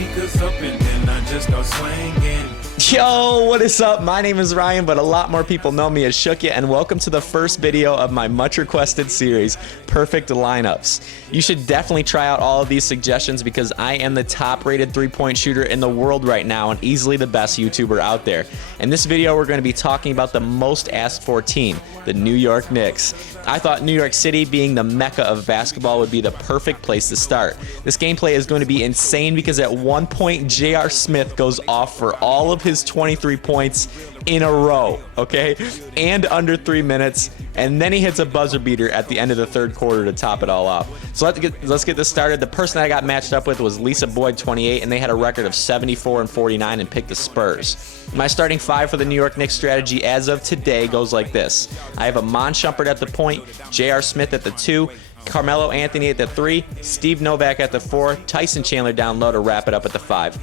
speakers up and then I just start swinging. Yo, what is up? My name is Ryan, but a lot more people know me as Shookya, and welcome to the first video of my much requested series, Perfect Lineups. You should definitely try out all of these suggestions because I am the top rated three-point shooter in the world right now and easily the best YouTuber out there. In this video, we're going to be talking about the most asked for team, the New York Knicks. I thought New York City, being the mecca of basketball, would be the perfect place to start. This gameplay is going to be insane because at one point, J.R. Smith goes off for all of his 23 points in a row, okay? And under 3 minutes, and then he hits a buzzer beater at the end of the third quarter to top it all off. So let's get this started. The person I got matched up with was Lisa Boyd, 28, and they had a record of 74 and 49 and picked the Spurs. My starting five for the New York Knicks strategy as of today goes like this. I have Iman Shumpert at the point, J.R. Smith at the 2, Carmelo Anthony at the 3, Steve Novak at the 4, Tyson Chandler down low to wrap it up at the 5.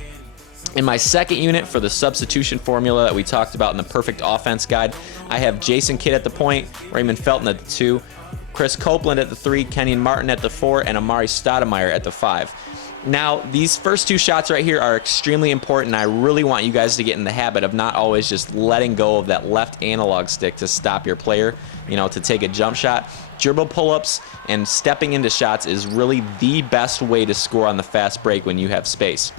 In my second unit for the substitution formula that we talked about in the perfect offense guide, I have Jason Kidd at the point, Raymond Felton at the 2, Chris Copeland at the 3, Kenyon Martin at the 4, and Amari Stoudemire at the 5. Now, these first two shots right here are extremely important. I really want you guys to get in the habit of not always just letting go of that left analog stick to stop your player, to take a jump shot. Dribble pull-ups and stepping into shots is really the best way to score on the fast break when you have space.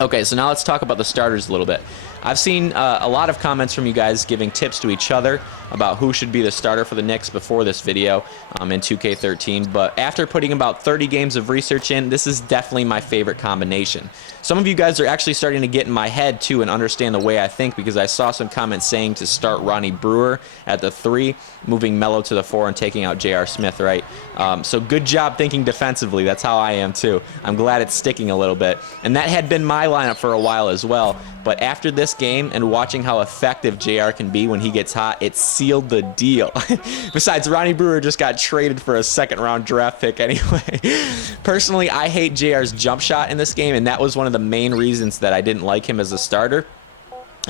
Okay, so now let's talk about the starters a little bit. I've seen a lot of comments from you guys giving tips to each other about who should be the starter for the Knicks before this video in 2K13, but after putting about 30 games of research in, this is definitely my favorite combination. Some of you guys are actually starting to get in my head too and understand the way I think, because I saw some comments saying to start Ronnie Brewer at the 3, moving Melo to the 4 and taking out J.R. Smith, right? So good job thinking defensively. That's how I am too. I'm glad it's sticking a little bit. And that had been my lineup for a while as well. But after this game and watching how effective JR can be when he gets hot, it sealed the deal. Besides, Ronnie Brewer just got traded for a second-round draft pick anyway. Personally, I hate JR's jump shot in this game, and that was one of the main reasons that I didn't like him as a starter.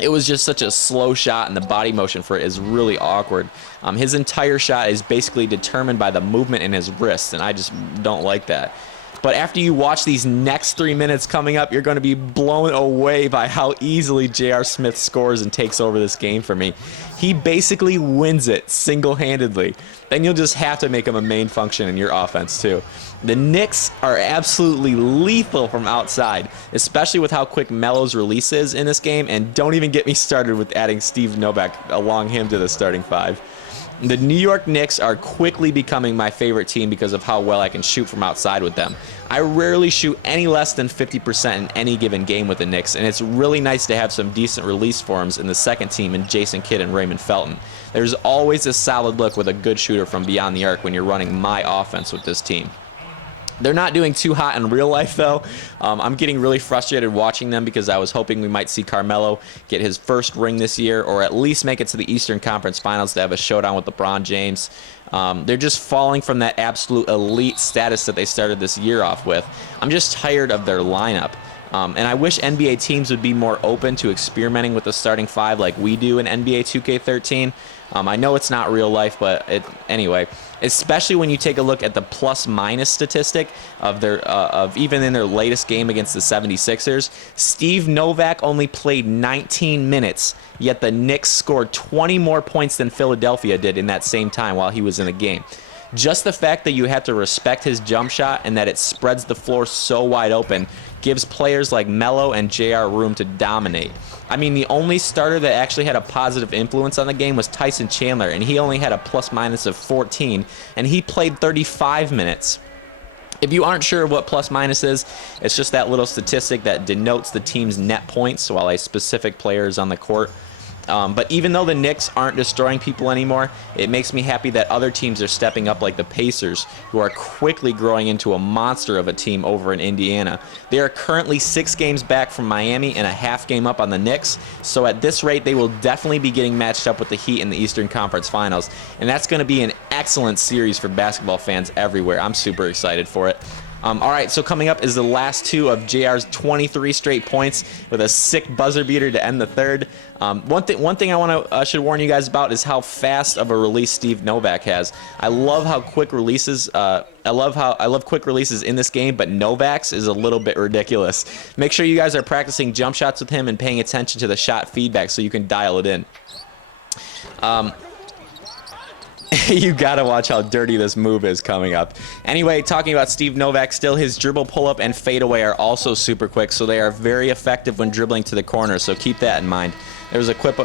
It was just such a slow shot, and the body motion for it is really awkward. His entire shot is basically determined by the movement in his wrist, and I just don't like that. But after you watch these next 3 minutes coming up, you're going to be blown away by how easily J.R. Smith scores and takes over this game for me. He basically wins it single-handedly. Then you'll just have to make him a main function in your offense too. The Knicks are absolutely lethal from outside, especially with how quick Melo's release is in this game, and don't even get me started with adding Steve Novak along him to the starting five. The New York Knicks are quickly becoming my favorite team because of how well I can shoot from outside with them. I rarely shoot any less than 50% in any given game with the Knicks, and it's really nice to have some decent release forms in the second team in Jason Kidd and Raymond Felton. There's always a solid look with a good shooter from beyond the arc when you're running my offense with this team. They're not doing too hot in real life, though. I'm getting really frustrated watching them because I was hoping we might see Carmelo get his first ring this year, or at least make it to the Eastern Conference Finals to have a showdown with LeBron James. They're just falling from that absolute elite status that they started this year off with. I'm just tired of their lineup. And I wish NBA teams would be more open to experimenting with the starting five like we do in NBA 2K13. I know it's not real life, but anyway, especially when you take a look at the plus-minus statistic of even in their latest game against the 76ers, Steve Novak only played 19 minutes, yet the Knicks scored 20 more points than Philadelphia did in that same time while he was in the game. Just the fact that you have to respect his jump shot and that it spreads the floor so wide open gives players like Melo and JR room to dominate. I mean, the only starter that actually had a positive influence on the game was Tyson Chandler, and he only had a plus-minus of 14, and he played 35 minutes. If you aren't sure what plus-minus is, it's just that little statistic that denotes the team's net points while a specific player is on the court. But even though the Knicks aren't destroying people anymore, it makes me happy that other teams are stepping up, like the Pacers, who are quickly growing into a monster of a team over in Indiana. They are currently 6 games back from Miami and a half game up on the Knicks, so at this rate they will definitely be getting matched up with the Heat in the Eastern Conference Finals, and that's going to be an excellent series for basketball fans everywhere. I'm super excited for it. All right, so coming up is the last two of JR's 23 straight points with a sick buzzer beater to end the third. One thing I want to should warn you guys about is how fast of a release Steve Novak has. I love how quick releases. I love quick releases in this game, but Novak's is a little bit ridiculous. Make sure you guys are practicing jump shots with him and paying attention to the shot feedback so you can dial it in. You gotta watch how dirty this move is coming up. Anyway, talking about Steve Novak, still his dribble pull-up and fadeaway are also super quick, so they are very effective when dribbling to the corner, so keep that in mind. There was a clip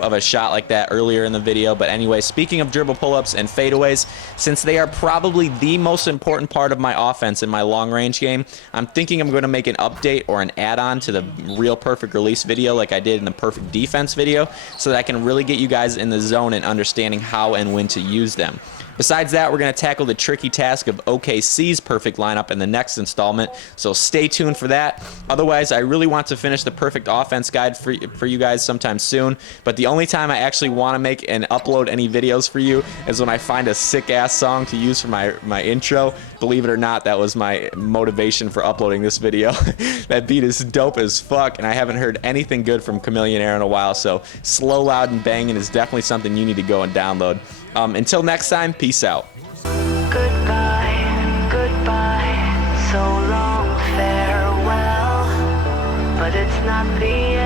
of a shot like that earlier in the video, but anyway, speaking of dribble pull-ups and fadeaways, since they are probably the most important part of my offense in my long-range game, I'm thinking I'm going to make an update or an add-on to the real perfect release video like I did in the perfect defense video, so that I can really get you guys in the zone and understanding how and when to use them. Besides that, we're going to tackle the tricky task of OKC's perfect lineup in the next installment, so stay tuned for that. Otherwise, I really want to finish the perfect offense guide for you guys sometime soon, but the only time I actually want to make and upload any videos for you is when I find a sick-ass song to use for my intro. Believe it or not, that was my motivation for uploading this video. That beat is dope as fuck, and I haven't heard anything good from Chameleon Air in a while, so Slow, Loud, and Bangin' is definitely something you need to go and download. Until next time, peace out. Goodbye, goodbye, so long, farewell, but it's not the end.